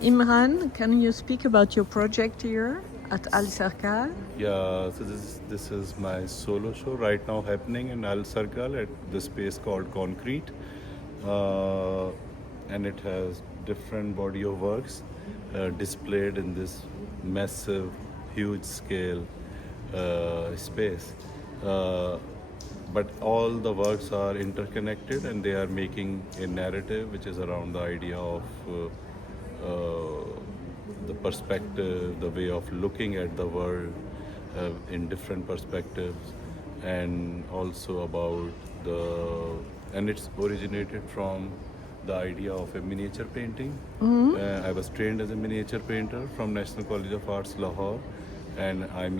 Imran, can you speak about your project here at Al Sarkar? Yeah, so this is my solo show right now happening in Al Circle at the space called Concrete, uh, and it has different body of works displayed in this massive, huge scale space. Uh, but all the works are interconnected, and they are making a narrative which is around the idea of the perspective, the way of looking at the world in different perspectives, and also about and it's originated from the idea of a miniature painting. I was trained as a miniature painter from National College of Arts, Lahore, and I'm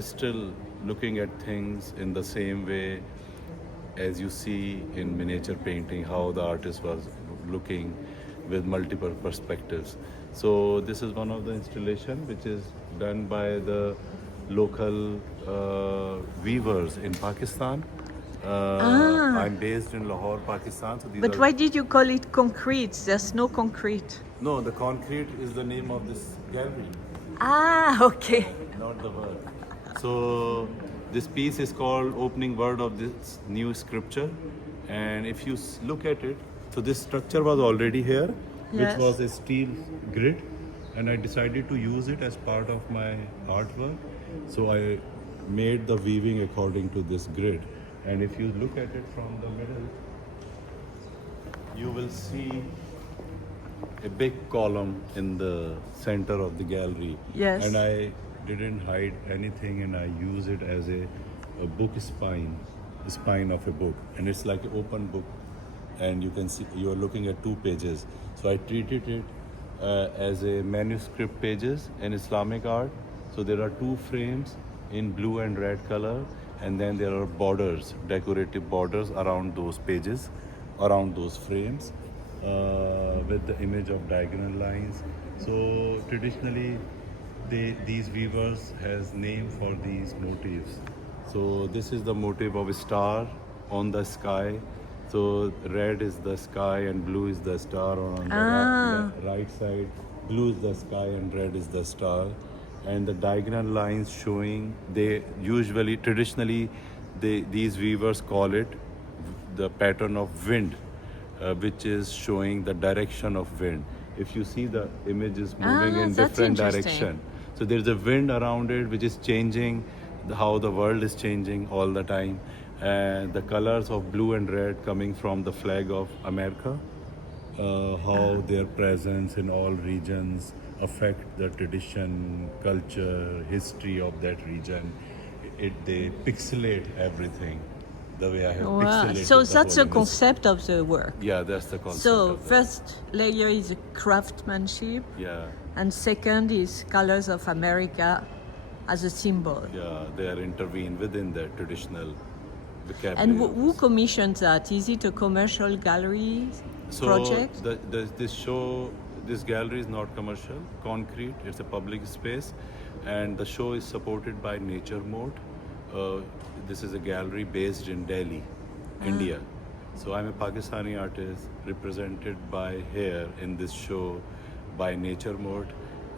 still looking at things in the same way as you see in miniature painting, how the artist was looking with multiple perspectives. So this is one of the installation which is done by the local weavers in Pakistan. I'm based in Lahore, Pakistan. So But why did you call it concrete? There's no concrete. No, the concrete is the name of this gallery, Okay. not the word. So this piece is called Opening Word of this New Scripture, and if you look at it, so this structure was already here, Yes. which was a steel grid, and I decided to use it as part of my artwork. So I made the weaving according to this grid, and if you look at it from the middle, you will see a big column in the center of the gallery. Yes. And I didn't hide anything, and I use it as a book spine of a book. And it's like an open book. And you can see, you are looking at 2 pages. So I treated it as a manuscript pages in Islamic art. So there are 2 frames in blue and red color. And then there are borders, decorative borders around those pages, around those frames. With the image of diagonal lines. So traditionally, these weavers has name for these motifs. So this is the motif of a star on the sky. So red is the sky and blue is the star on the right side. Blue is the sky and red is the star. And the diagonal lines showing, traditionally, these weavers call it the pattern of wind. Which is showing the direction of wind. If you see, the image is moving in That's different interesting. direction. So there's a wind around it which is changing, how the world is changing all the time. And the colors of blue and red coming from the flag of America, how their presence in all regions affect the tradition, culture, history of that region. They pixelate everything the way I have pixelated So the that's whole the image. concept of the work. Yeah, that's the concept. So of it. first layer is a craftsmanship, Yeah, and second is colors of America as a symbol. yeah, they are intervened within the traditional vocabulary. And who commissioned that? Is it a commercial gallery project? So this gallery is not commercial, concrete. It's a public space, and the show is supported by Nature Mode. This is a gallery based in Delhi, India. So I'm a Pakistani artist represented by here in this show by Nature Mode,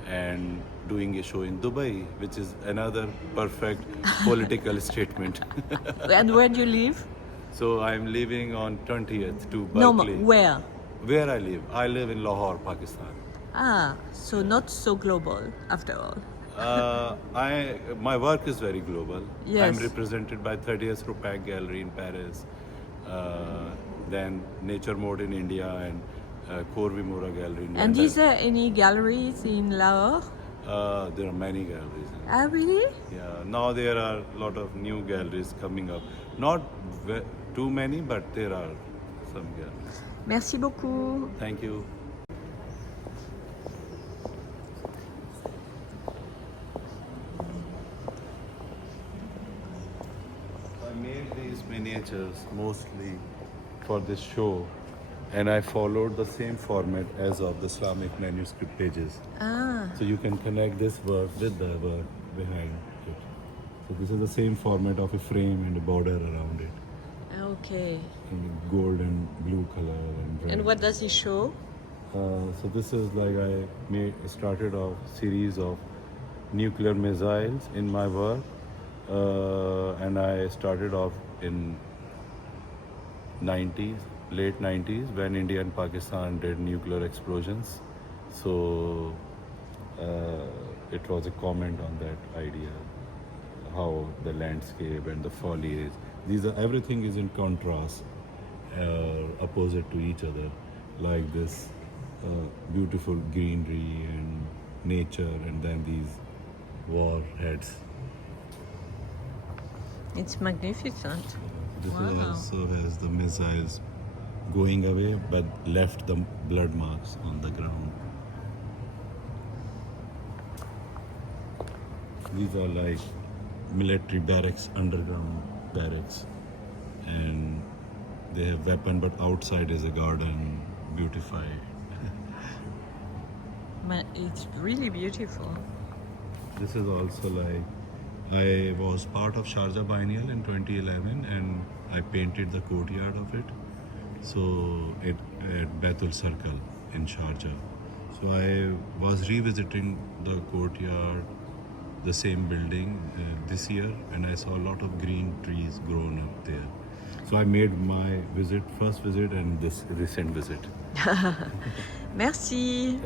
and doing a show in Dubai, which is another perfect political statement. And where do you live? So I'm leaving on 20th to No, Berkeley. where? Where I live? I live in Lahore, Pakistan. So not so global after all. My work is very global. Yes. I'm represented by 30th Rupak Gallery in Paris, then Nature Mode in India, and Corvi Mora Gallery in And London. is there any galleries in Lahore? There are many galleries. Really? Yeah, now there are a lot of new galleries coming up. Not too many, but there are some galleries. Merci beaucoup. Thank you. I made these miniatures mostly for this show, and I followed the same format as of the Islamic manuscript pages. So you can connect this work with the work behind it. So this is the same format of a frame and a border around it. Okay. in gold and blue color and red. And what does he show? So this is like started off series of nuclear missiles in my work, and I started off in 90s, late 90s, when India and Pakistan did nuclear explosions. So it was a comment on that idea, how the landscape and the foliage, everything is in contrast, opposite to each other, like this beautiful greenery and nature, and then these warheads. It's magnificent. This Wow. also has the missiles going away, but left the blood marks on the ground. These are like military barracks, underground barracks, and they have weapon, but outside is a garden, beautified. It's really beautiful. This is also like, I was part of Sharjah Biennial in 2011, and I painted the courtyard of it. So at Baitul Circle in Sharjah. So I was revisiting the courtyard, the same building this year, and I saw a lot of green trees grown up there. So I made my first visit and this recent visit. Merci.